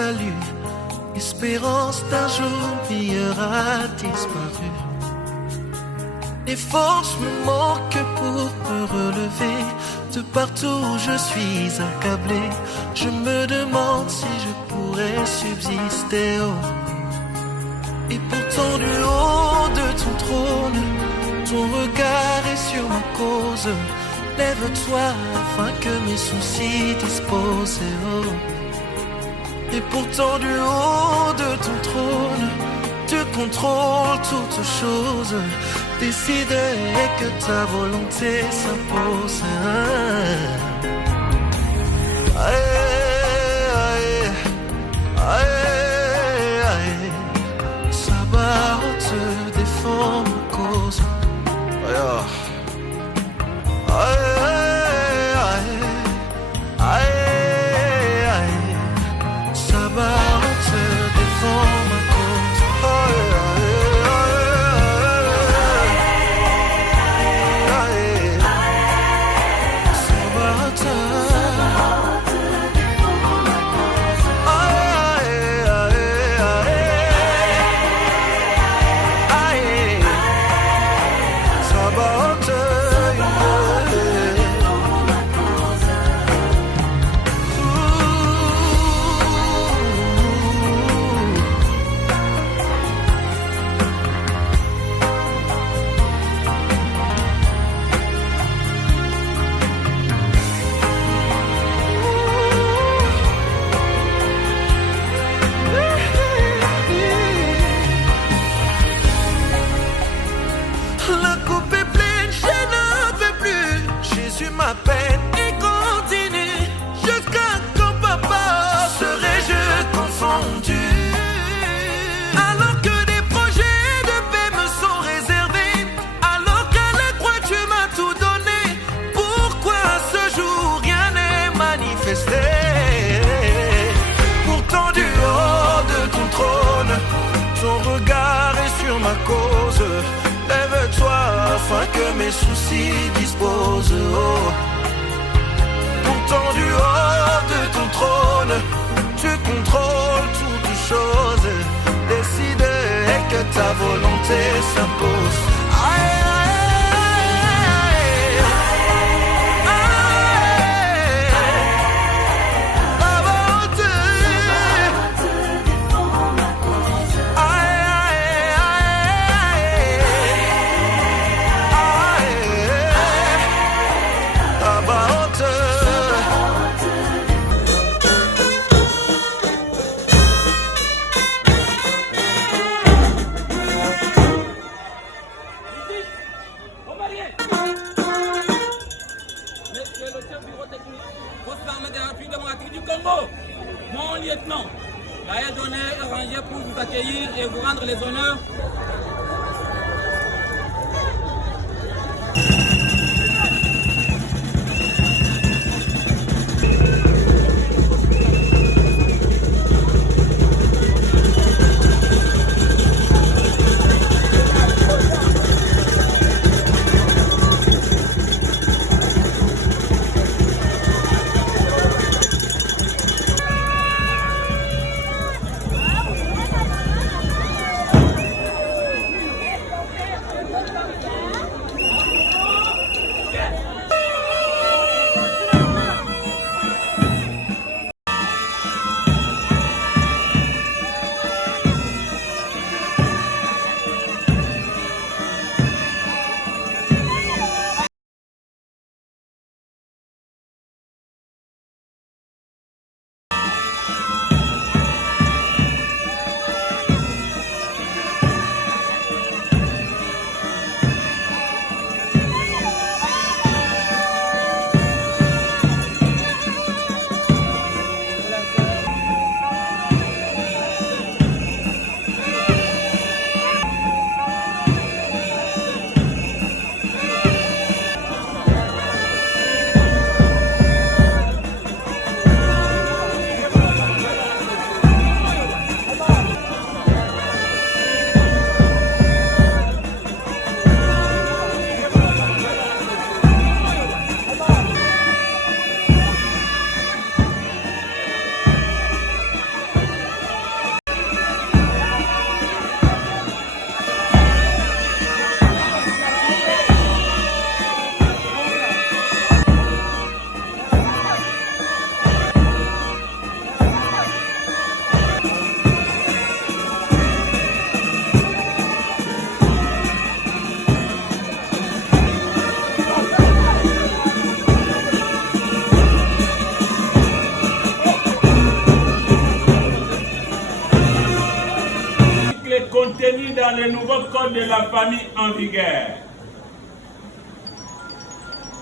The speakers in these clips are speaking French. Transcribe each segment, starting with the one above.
salut. L'espérance d'un jour meilleur a disparu. Les forces me manquent pour me relever. De partout où je suis accablé, je me demande si je pourrais subsister. Oh. Et pourtant du haut de ton trône, ton regard est sur ma cause. Lève-toi afin que mes soucis disposent. Oh. Et pourtant du haut de ton trône, tu contrôles toutes choses. Décide et que ta volonté s'impose. Aïe, aïe, aïe. Sabbat te défend ma cause. Aïe, aïe, aïe, aïe, aïe. Sabbat te défend ma cause. Aïe, aïe. Afin que mes soucis disposent. Oh. Pourtant du haut de ton trône, tu contrôles toutes choses. Décide et que ta volonté s'impose. Aïe, mon lieutenant, la aide d'honneur est rangée pour vous accueillir et vous rendre les honneurs. dans le nouveau code de la famille en vigueur.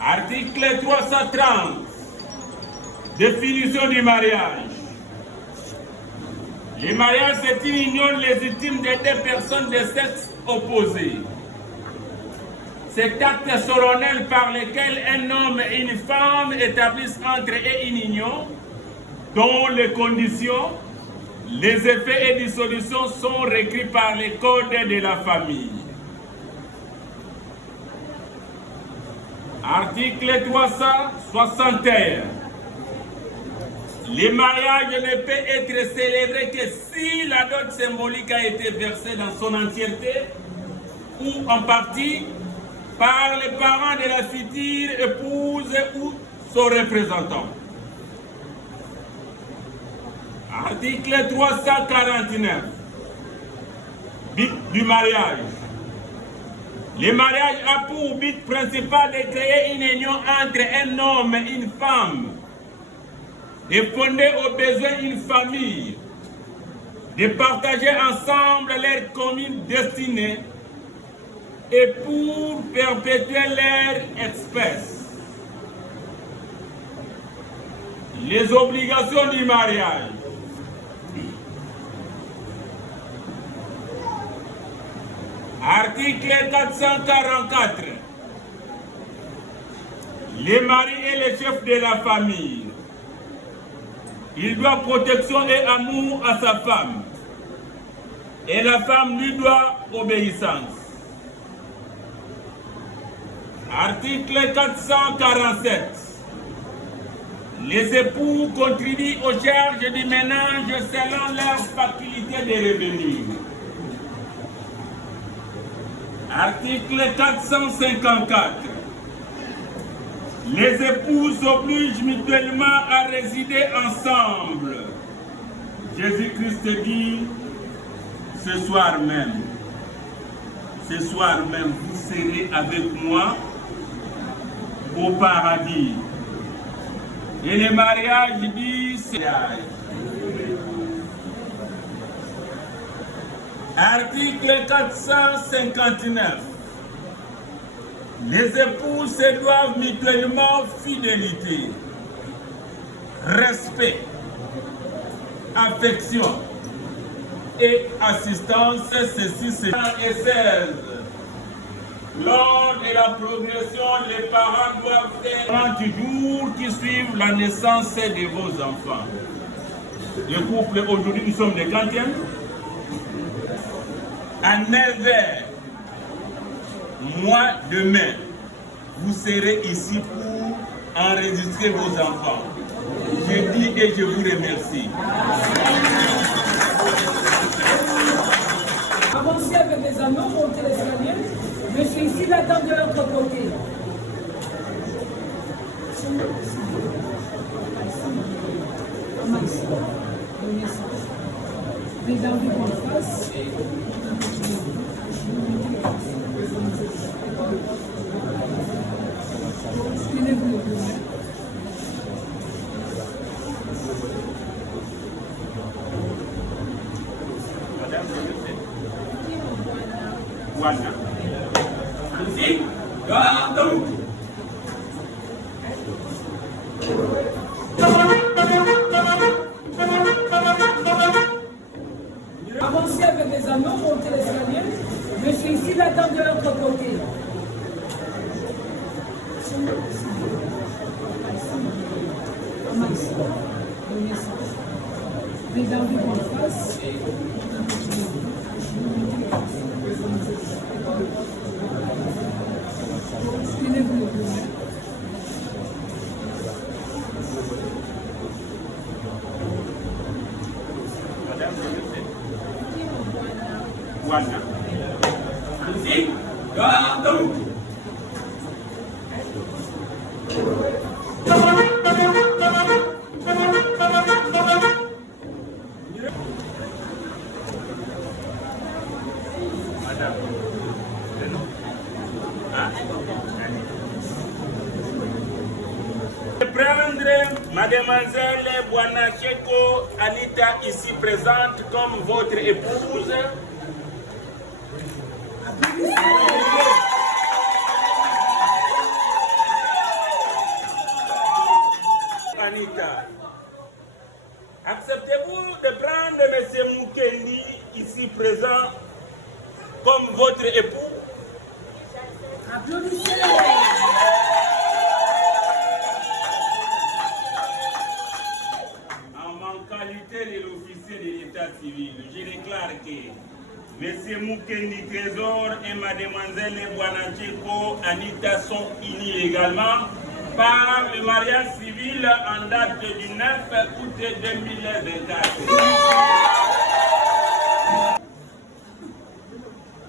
Article 330. Définition du mariage. Le mariage, c'est une union légitime de deux personnes de sexe opposé. Cet acte solennel par lequel un homme et une femme établissent entre eux une union, dont les conditions, les effets et dissolutions sont requis par les codes de la famille. Article 361. Le mariage ne peut être célébré que si la dot symbolique a été versée dans son entièreté ou en partie par les parents de la future épouse ou son représentant. Article 349. But du mariage. Le mariage a pour but principal de créer une union entre un homme et une femme, de fonder au besoin une famille, de partager ensemble leur commune destinée et pour perpétuer leur espèce. Les obligations du mariage. Article 444. Le mari est le chef de la famille. Il doit protection et amour à sa femme. Et la femme lui doit obéissance. Article 447. Les époux contribuent aux charges du ménage selon leur faculté de revenus. Article 454. Les époux s'obligent mutuellement à résider ensemble. Jésus-Christ dit, ce soir même, vous serez avec moi au paradis. Et le mariage dit, c'est Article 459. Les époux se doivent mutuellement fidélité, respect, affection et assistance. Ceci, c'est 16. Lors de la progression, les parents doivent faire 30 jours qui suivent la naissance de vos enfants. Le couple, aujourd'hui, nous sommes les 40e. À 9h, mois demain, vous serez ici pour enregistrer vos enfants. Je dis et je vous remercie. Avancez avec les amours, montez l'escalier. Je suis ici, la dame de l'autre côté. Les dames du bon face. Voilà. Ici, gardons. Avancez avec les amours, montez l'escalier. Je suis ici, la dame de l'autre côté. Les dames du bon face. Voilà. Ici, gardons. Prendre mademoiselle Bwanacheko Anita ici présente comme votre épouse Anita, acceptez-vous de prendre M. Mukendi, ici présent, comme votre époux? Applaudissez-le. En ma qualité de l'officier de l'état civil, je déclare que M. Mukendi Trésor et Mademoiselle Bwanacheko Anita sont unis légalement par le mariage civil en date du 9 août 2024.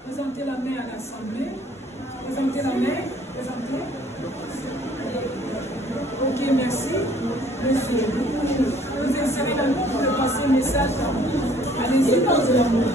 Présentez la main à l'Assemblée. Présentez la main. Présentez. Ok, merci. Monsieur, vous insérez la main pour le passer message à vous. Allez-y, posez la main.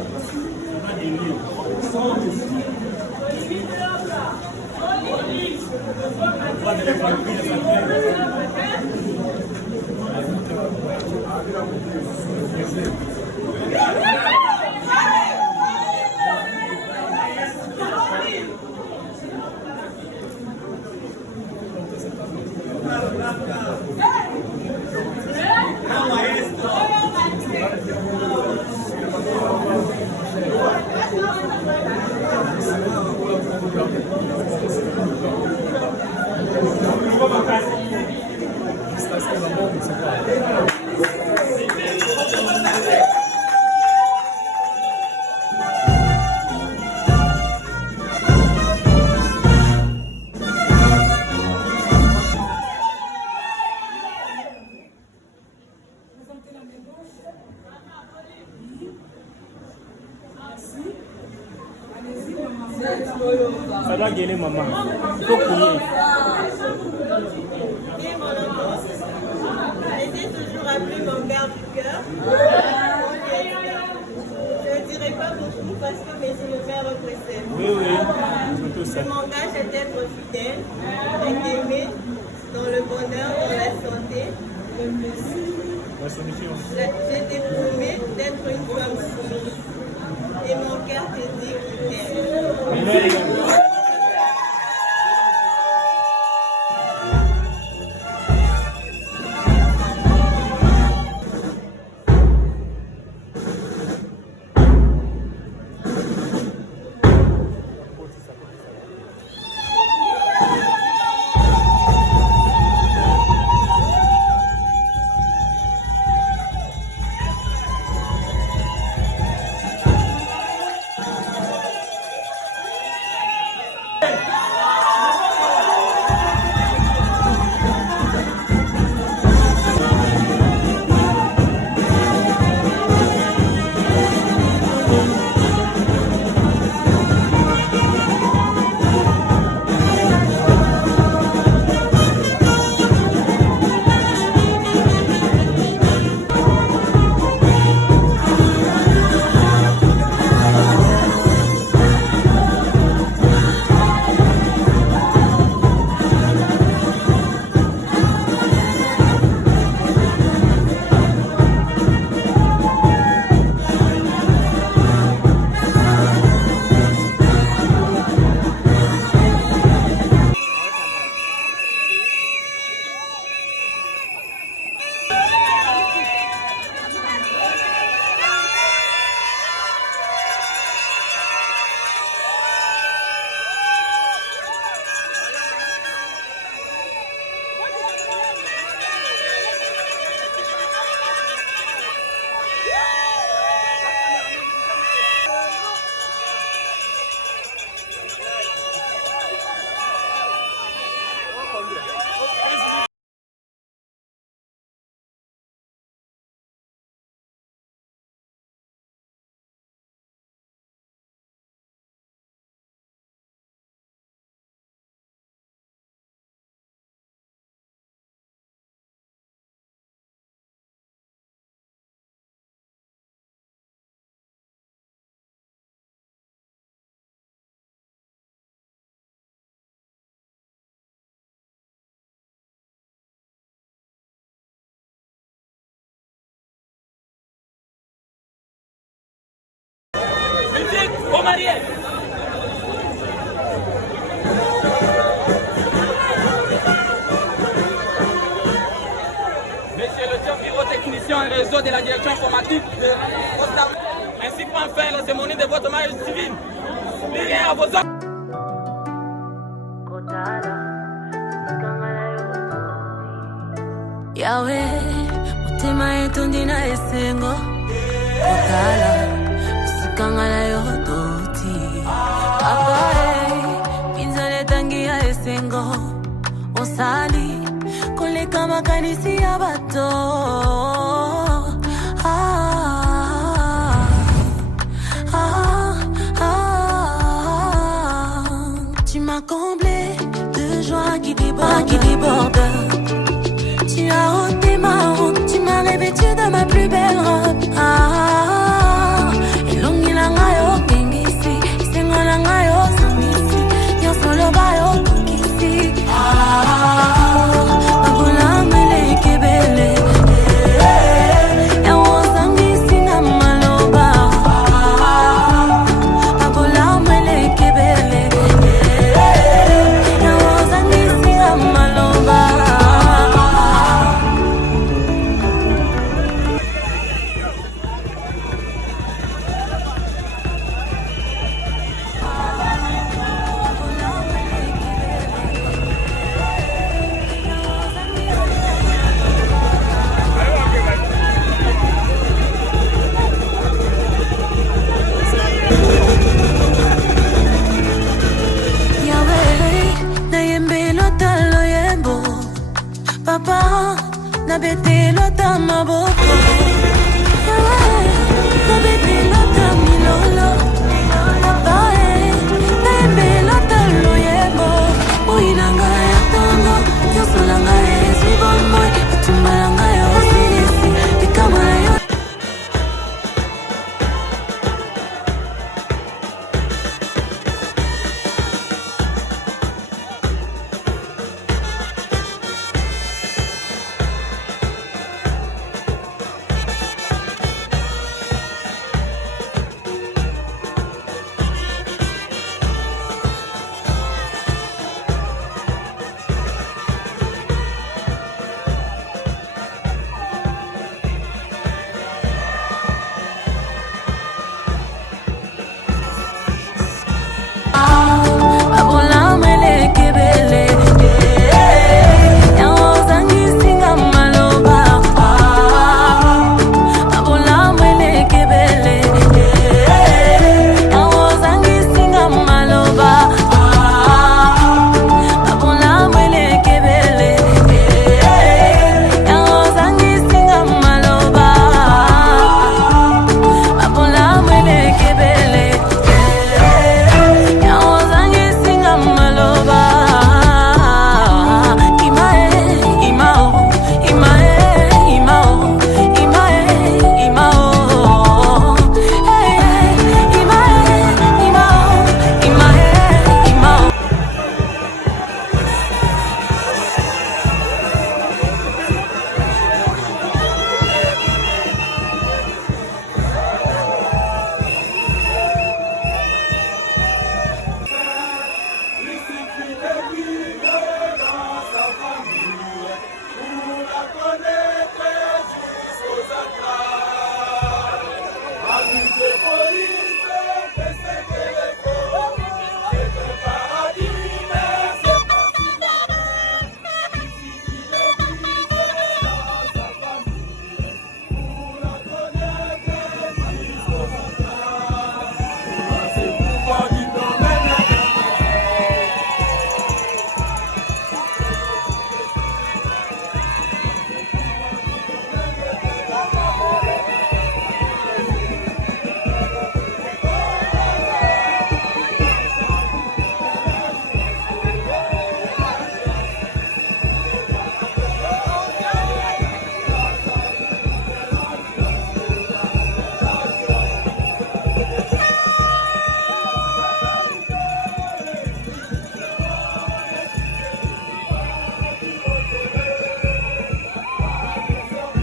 Ça doit gagner maman. Il faut courir. J'ai toujours appelé mon père du cœur. Je ne dirai pas beaucoup parce que monsieur le père représente. Oui. Je m'engage à être fidèle, à aimer dans le bonheur, dans la santé. La solution. Je te promets d'être une femme soumise. Et mon cœur te dit qu'il t'aime. Musique au mariage. réseau de la direction informatique de Costa. Ainsi prend fin la cérémonie de votre mariage civil. Lié à vos hommes. Yahweh, mutima yetu ndina esengo. Kotala, sikangala yodoti. Papa, pinzale tangi ya esengo. Osali, kuleka makanisi ya bato. Tu m'as comblé de joie qui déborde. Tu as ôté ma honte, tu m'as revêtu de ma plus belle robe. Elongi na ngayo kengisi, isengo na ngayo samisi, nyonso loba yo kokisi. Abula mele kebele, yawo sangisi na maloba. Abula mele kebele, yawo sangisi na maloba. Papa, na bete lota maboko.